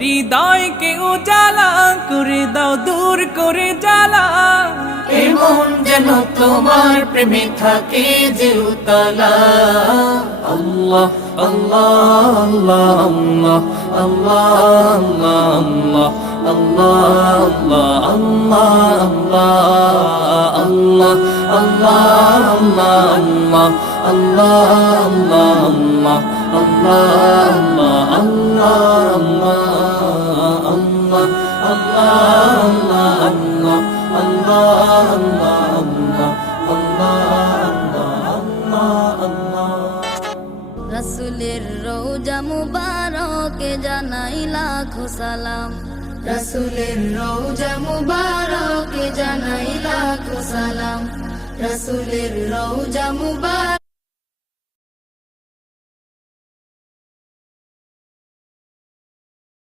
হৃদয়কে উজালা করে দাও, দূর করে জ্বালা। এমন যেন তোমার প্রেমে থাকে যে উতলা। আল্লাহ আল্লাহ আল্লাহ আল্লাহ আল্লাহ আল্লাহ আল্লাহ আল্লাহ আল্লাহ আল্লাহ রসুলের রওজা মুবারকে জানাই লাখো সালাম, রসুলের রওজা মুবারকে জানাই লাখো সালাম, রসুলের রওজা মুবারক